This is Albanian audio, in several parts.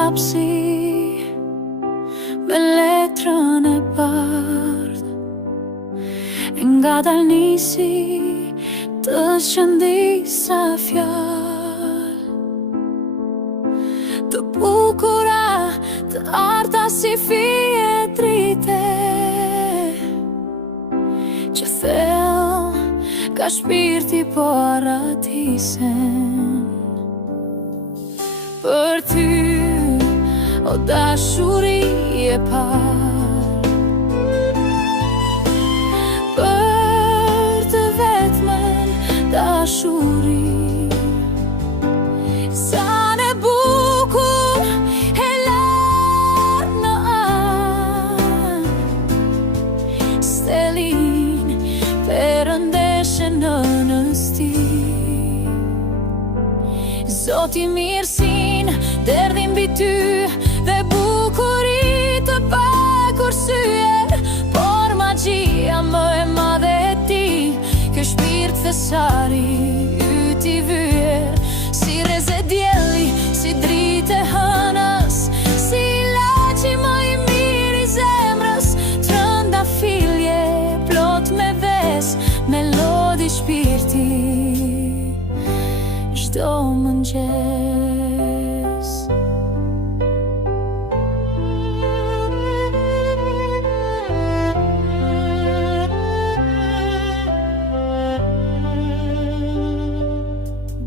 hapsi me letrën e bardhë, nga dal nisi të shëndisa fjalë të bukura, të arta si fije drite, që thellë ka shpirti po arratisen. Për ty, o dashuri e parë, për të vetmen dashuri, sa ne bukur e lartë në anë, stelin perëndeshe në nësti. Zoti mirësin derdhi mbi ty dhe bukurit të pakursyer, por magjia më e madhe e ti, kjo shpirt thesari yti vyer, si reze dielli, si dritë e hënës, si ilaçi më i mirë i zemrës, trëndafilje plot me ves, melodi shpirti çdo mëngjes.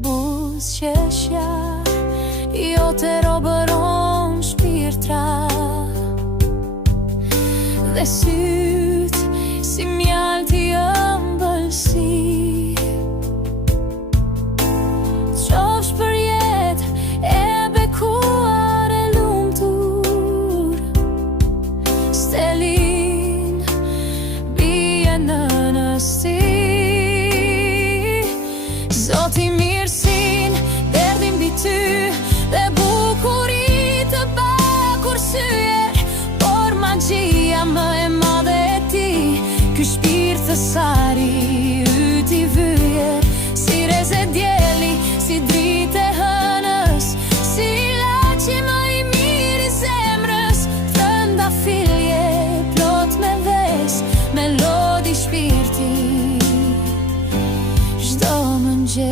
Buzëqeshja jote robëron shpirtra, dhe syt si mjalti ëmbëlsi. Zoti mirësin derdhi mbi ty dhe bukurit të pakursyer, por magjia më e madhe e ti, ky shpirt thesari yti vyer, si reze dielli, si dritë e hënës, si ilaçi më i mirë i zemrës, trëndafilje plot me ves, melodi shpirti çdo mëngjes.